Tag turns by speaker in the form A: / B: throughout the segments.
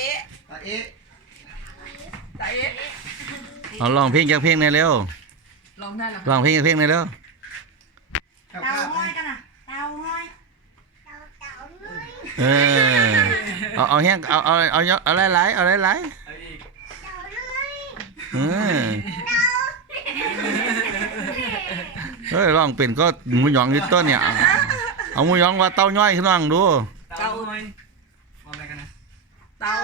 A: อ๊ะ
B: ตาเอ๊ะ
A: ตาเอ๊ะ
C: เอาลองเพลงจากเพลงในอยเร็ว
A: ลองได้เหรอ
C: ลองเพลงจากเพลงในอยเร็ว
B: ข้าว
D: เตา
B: ข้าว
D: ห้อยกันนะเตาห้อย
C: เออเอาเอาแห้งเอาเอาเอาเอาเอาหลายๆเอาหลายๆเออเฮ้ยลองเป็นก็หมูหยองอยู่ต้นเนี่ย เอาหมูหยองว่าเต้าย่อยขึ้นมาดู
A: เตา
B: มองอะไรกันนะ
A: เตา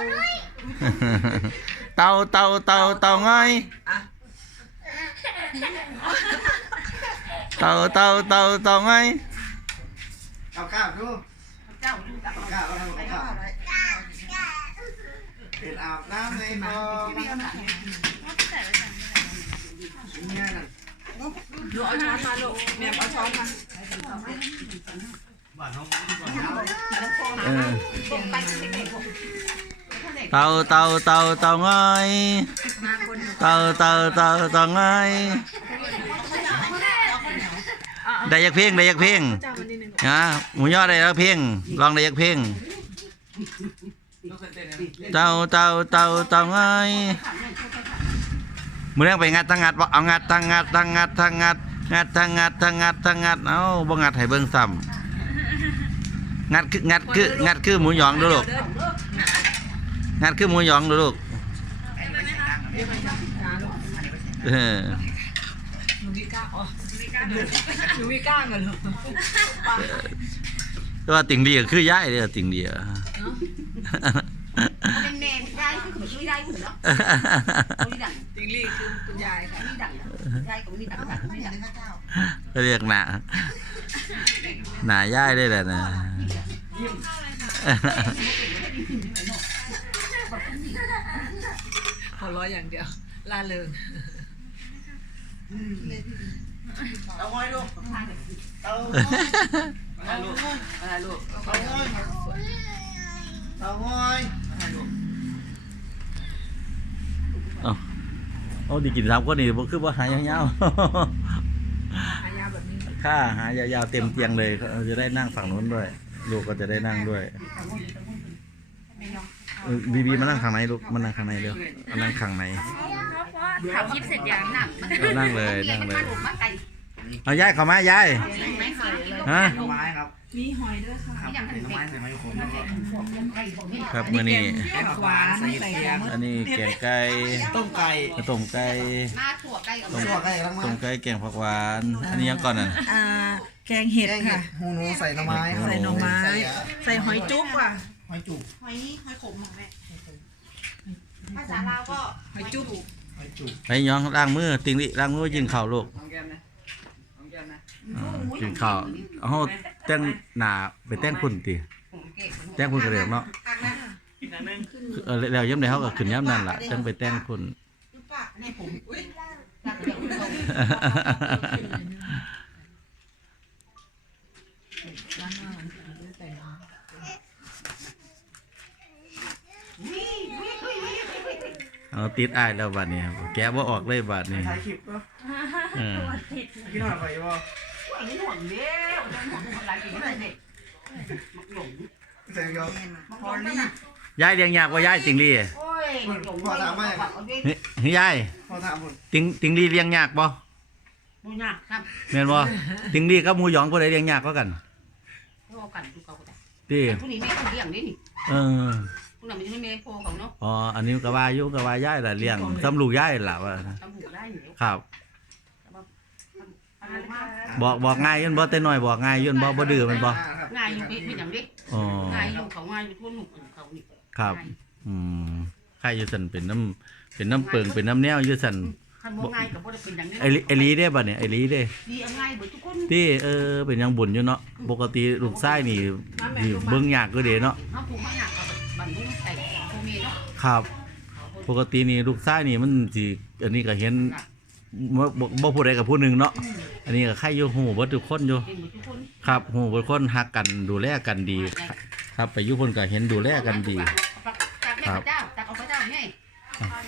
C: เต่าเต่าเต่าเต่าง่อย
A: อะ
C: เต่าเต่าเต่าเต่าง่อย
B: ข้าวข้าวดู
A: เต่า
B: เต่า
C: เต่าเต่าเต่าง่อยเต่าเต่าเต่าเต่าง่อยได้ยักเพลงได้ยักเพลง
A: นนิดนึง
C: นะหมูยอได้ยักเพลงลองได้ยักเพลงเต่าเต่าเต่าเต่าง่อยมือแรงไปงัดทั้งงัดบ่เอางัดทั้งงัดทั้งงัดทั้งงัดงัดทั้งงัดทั้งงัดทั้งงัดเอ้าบ่งัดให้เบิ่งซ้ำงัดคืองัดคืองัดคือหมูหยองดูลูก งัดคือหมูหยองดูลูกเออ
A: หนูวิก้าอ๋อหนูวิก้าเหมือนลูก
C: แต่ว่าติ่งดีก็คือย่ายเด้อติ่งดีอะ
D: เป็นเนนได้คือกับช่วยได้หุ่นเนาะนี่ดัง
A: ติงลี่คือคุณยายค่ะ
D: นี่ดังได้กับนี่ดังนี่ดังข้าเจ้า
C: เรียกหนาหนาย่ายได้แหละนะ
A: ขอร้อยอย่างเดียวล่าเริง
B: เอาไว้ดูเอา
A: อะไรลูกอะไรลูก
B: เอาไว้เอาไว้
C: เอาเอาดีกินสามคนนี่บ่คือว่าหายาว
A: หายาแบบนี้
C: ๆค่าหายาวๆเต็มเตียงเลยเขาจะได้นั่งฝั่งนู้นด้วย ลูกก็จะได้นั่งด้วยเออ บีบีมานั่งข้างในลูกมานั่งข้างในเร็วมานั่งข้างใน
D: ข่าวคลิปเสร็จยังหนัก
C: เอานั่งเลยนั่งเลย
D: มาไก่
C: เอายายเข้ามายาย
D: ไม่เคย
C: ฮะ
B: หน่อไม้ครับ
A: มีหอยด้วยค่ะ
B: ครับเป็นหน่อไม้ใส่ไม้ขม
C: ครับมื้อนี้
A: แกงหวานใส่แกง
C: อันนี้แกงไก่
B: ต้มไก่
C: ต้มไก่
D: มาถั่วไก่กับ
B: ต้มไก่กำลังมา
C: ต้มไก่แกงผักหวาน อันนี้ยังก่อนน่ะ
A: อ่าแกงเห็ด
B: แกงเห็
A: ค่ะ
B: ดหูหนูใส่หน่อไม้ครับ
A: ใส่หน่อไม้
B: ใส่
A: ใส่หอยจุ๊บอะ
B: หอยจุก
D: หอยหอยขมของแม่ภาษาลาวก็
A: หอยจุ๊บ
B: หอยจุก
C: ไปย้องล้างมือติงลิล้างมือกินข้าวลูก
A: ของแกมนะของแกมนะ
C: อ่ากินข้าวเอาแต่งหน้าไปแต่งพุ่นติแต่งพุ่นกระเดียกเนาะคือเออแล้วย่ำใดเฮาก็ขึ้นย่ำนั่นล่ะจังไปแต่งพุ่น
D: ปากในผมอุ้ย
C: เอาติดอ้ายแล้วบัดนี้แกะบ่ออกเลยบัดนี้
B: ถ่ายคลิปเนาะ
C: เออ
B: พี่หน่อยไปบ่
D: ห่วงเดียวห่วงหลายปีไม่ได้เด็ก
B: ใส่ยอม
D: พอนี่
C: ยายเลี้ยงยากบ่ยายติงลี่
D: โอ้ยหลงไม่
C: เฮ้ยเฮ้ยยาย
B: พอถามผม
C: ติงติงลี่เลี้ยงยากบ่
D: ดูยากครับ
C: แม่นบ่ติงลี่กับหมูหยองผู้ใดเลี้ยงยากกว่ากัน
D: พวกกันดูเขาแต่
C: ติ
D: พวกนี้แม่เขาเลี้ยงนี่นี่
C: เออ
D: พวกนั้นมันไม่แม่พ่อเขาเนาะ
C: อ๋ออันนี้ก็ว่าอยู่ก็ว่ายายล่ะเลี้ยงสำลูกยายล่ะว่า
D: ทำหูได้อยู่
C: ครับ
D: อะไรมาก
C: บอกบอกง่ายอยืนบ่แต่น้อยบอกง่ายอยืนบ่บ่ดื้อมันบ่
B: ครับ
D: ง่ายอยู่เป็นอย่างนี้
C: อ๋อ
D: ง่ายอยู่เขาง่ายอยู่ทั่วหนุกเขานี่
C: ครับอืมใครอยู่สั่นเป็นน้ำเป็นน้ำเปิงเป็นน้ำแนวอยู่สั่น
D: คันบ่ง่ายก็บ่ได้เป็นอย่างนี้
C: ไอลิไอลีได้บัดเนี่ยไอลีได้
D: ดีเอาง่ายเบิดทุกคน
C: ที่เออเป็นหยังบุญอยู่เนาะปกติลูกชายนี่นี่เบิ่งยากก็เด้เนาะ
D: เฮาผูกมาหนักกับ บันทุงไก่พ่อแม่เนาะ
C: ครับ ปกตินี่ลูกชายนี่มันสิอันนี้ก็เห็นบ่บ่บ่ผู้ใดกับผู้หนึงเนาะอันนี้ก็ใครอยู่ฮู้เบิดทุกคนอยู่
D: เป็นหมดทุกคน
C: ครับฮู้เบิดคนฮักกันดูแลกันดี ครับไปอยู่เพิ่นก็เห็นดูแลกันดี
D: ตักแม่พระเจ้าตักเอาพระเจ้าแม่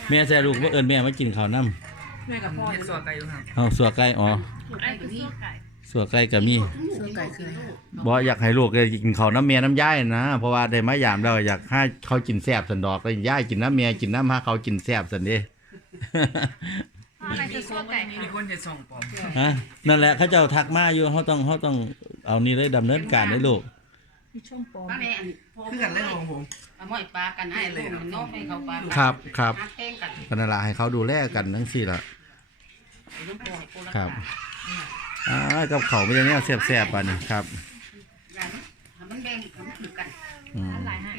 C: แม่แซ่ลูกบ่เอิ้นแม่มากินข้าวนํ
A: แม่กับพ่อสวดไก่อยู่ค่ะ
C: เอาสัวไก่อ๋อ
D: ถูกไก่ตัวนี้
C: สัวไก่ก็มี
A: เสื้อไก่คืออะไร
C: บ่อยากให้ลูกได้กินข้าวน้ำเมียน้ำย่ายนะ เพราะว่าได้มายามแล้วอยากให้เขากินแซ่บสันดอกแล้วย่ายกินน้ำเมียกินน้ำหาเขากินแซ่บสันเด้
E: อะไรคือซั่วไก่
A: มี
E: ค่ะ
A: คนจะส่งปอม
C: ฮะนั่นแหละเขาเจ้าทักมาอยู่เขาต้องเขาต้องเอานี่เลยดำเนินการให้ลูก
A: มีช่องปอม
D: ป้าแม่อันพอ
B: คือกันเล่นของผม
D: เอาหม้อยปลากันให้ลูกมันเนาะให้เขาปลา
C: ครับครับ
D: หาแป้งกัน
C: ก็นั่นละให้เขาดูแลกันทั้งสี่ละ
D: ลูกปล่อยโคละ
C: ครับ อ่ากับเขาไม่ได้เนี่ยแซ่บๆป่ะนี่ครับ
D: กันทำมันแบ่งกันมันถือกัน
C: อืม
E: หลายให้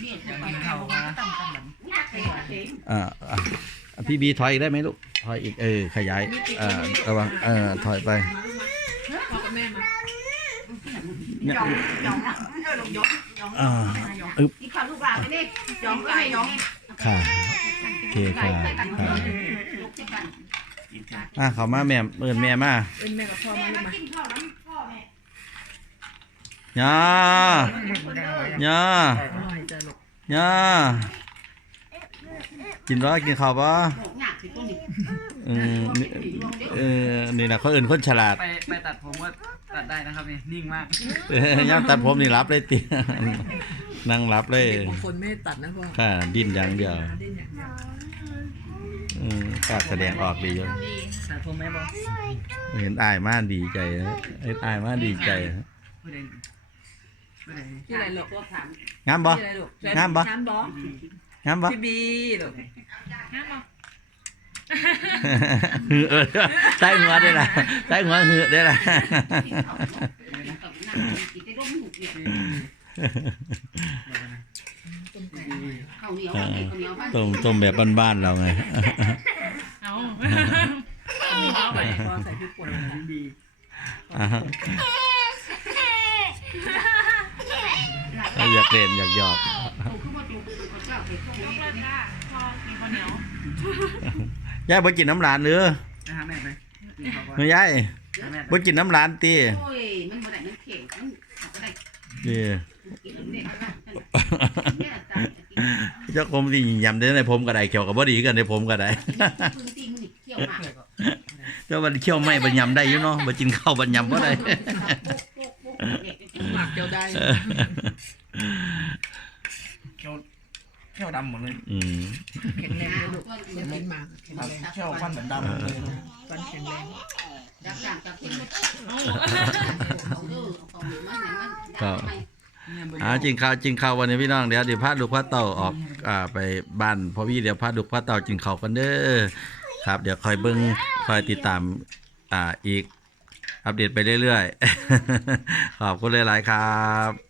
D: เบี้ยจะไปเอามาตั้งกันแบบนี้ไปหาเอง
C: อ่าอะอะพี่บีถอยอีกได้ไหมลูกถอยอีกเออขยายเอ่อระวังเออถอยไป
A: พ่อกับแม่มา
C: เนี่ย
D: ยองยองเออลงยองยอง
C: อ่า
D: ที่ข้าวลูกหลานไปนี่ยองก็ให้ยอง
C: ค่ะโอเคค่ะค่ะ
D: ลูกที่กัน
C: อะเขามาแม่เอินแม่มา
A: เป็นแม่กับพ่อมาลูกมา
D: กินข้าวน้ำพ่อแม่
C: ย่าย่า
A: อร่อยจ้ะลูก
C: ย่ากินบ่กินข้าวบ่
D: หมกหนักสิตัวนี้
C: อืมนี่เออนี่นะเขาเอินคนฉลาด
A: ไปไปตัดผมว่าตัดได้นะครับนี่นิ่งมาก
C: เออย่ามตัดผมนี่รับเลยตินั่งรับเลย
A: บางคนไม่ได้ตัดนะพ่อ
C: ค่ะดิ้นอย่างเดียว
A: ดิ้น อย่างเดียว
C: อืมกล้าแสดงออกดีอยู่
A: ตัดผมไหมบอส
C: เห็นอายมาดีใจนะเห็นอายมาดีใจนะ
A: ไม่ได้ไม่ได้
D: ที่ไรหรอกตัวถาม
C: งามบ่
A: ที่อะไรลูก
C: งามบ่
A: งามบอ
C: งามบ่
A: พี่บีลูก
E: ห้ามเอา
C: เออใต้หัวได้ละใต้หัวหือได้ละ
D: กินได้ ร่มหูเนี่ยข้าวเหนียวข้าวเหนียวบ้าน
C: ต้มต้มแบบบ้านๆเราไง
E: เอา
A: เอาไปพอใส่พริกป่นพี่บี
C: อ่าฮะอยากเล่นอยากหยอก
D: คือว่าจุกเขาเจ้าไปช่วง
E: ยก
D: นี้
E: เลยค่ะพอมีข้าวเหนียว
C: ยายบ่กินน้ำหลานหรือ
A: นะฮะแม่ไปกินข้าวก่อน
C: เฮ้ยยาย
A: นะแม่ไป
C: บ่กินน้ำหลานตี
D: โอ้ยมันบ่ได้มันเข่งมันบ่ได้
C: นี่
D: กินเด็กเนี่ยตาย กิน
C: เจ้าคมที่ยำได้ในผมก็ได้เกี่ยวกับบ่ดีกันในผมก็ได้
D: พื้นที่มันเขี้ยวมาก
C: เจ้าบันเคี่ยวไม่บันยำได้อยู่เนาะบันกินข้าวบันยำบ่ได้
A: หมักเจียวได้
B: เขี้ยวเขี้ยวดำหมดเลย
C: อืม
A: แข็งแรงนะลูกอย่ากินหมากแข็ง
B: ครับ
A: แรง
B: เขี้ยวฟันเหมือนดำหมดเลยนะ
A: ฟันแข็งแรง
D: ดักจางจากที่มันเอาเด้อเอาของมันมันดักไป
C: อ่า จริงข้าวจริงข้าววันนี้พี่น้องเดี๋ยวเดี๋ยวพาลูกพาเต่าออกอ่าไปบ้านพ่อพี่เดี๋ยวพาลูกพาเต่ากินข้าวกันเด้อครับ เดี๋ยวคอยเบิ่งคอยติดตามอ่าอีกอัปเดตไปเรื่อยๆขอบคุณหลายๆครับ